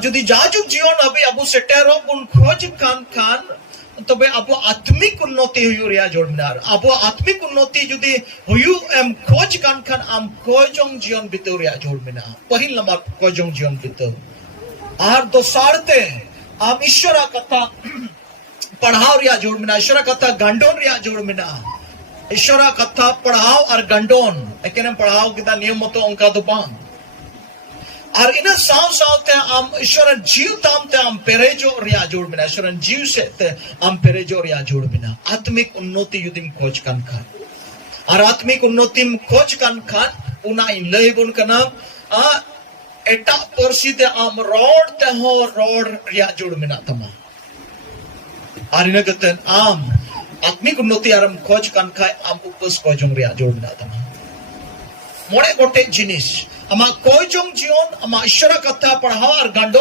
जुदी जाजुग जीवन अभी अब सेटेरो बुन खोज खान तबे अब आत्मिक उन्नति हुयु रिया जोड़ मिनार अब आत्मिक उन्नति जुदी हुयु एम खोज खान आम खोजों जीवन बितो रिया जोड़ मिना पहिल नंबर खोजों जीवन बितो आर दोसारते आम ईश्वरा कथा पढ़ाव रिया जोड़ मिना ईश्वरा कथा गंडोन रिया जोड़ मिना ईश्वरा कथा पढ़ाव और गंडोन एकेने पढ़ाव किता नियम मतो अंका दो बांग और इन साथ आम ईश्वर जीव तामते आम पेरेजो रिया जोड़ मिना ईश्वर जीव से आम पेरेजो रिया जोड़ मिना आत्मिक उन्नति युदिम खोज कान खान और आत्मिक उन्नति खोज कान खान उना इन लय बुन कना एटा परसी ते आम रोड ते हो रोड रिया जोड़ मिना तमा और इन गतन आम आत्मिक उन्नति आरम खोज कान खाय आम उपस खोजों रिया जोड़ मिना तमा मोड़े गोटे जिनिस अमा कोई जों जीवन अमा ईश्वर कथा पढ़ाओ और गंडो